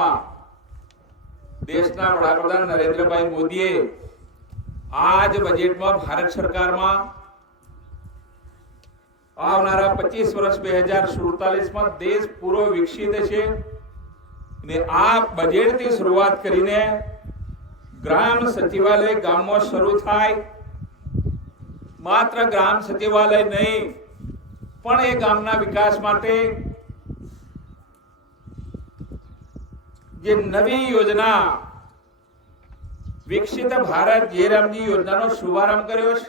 નેતૃત્વમાં દેશના વડાપ્રધાન નરેન્દ્રભાઈ મોદીએ આજ બજેટમાં ભારત સરકારમાં આવનારા 25 વર્ષ 2047માં દેશ પૂરો વિકસિત છે ને આ બજેટથી શરૂઆત કરીને ગ્રામ સચિવાલય ગામમાં શરૂ થાય, માત્ર ગ્રામ સચિવાલય નહીં પણ એ ગામના વિકાસ માટે જે નવી યોજના વિકસિત ભારત જયરામજી યોજનાનો શુભારંભ કર્યો છે।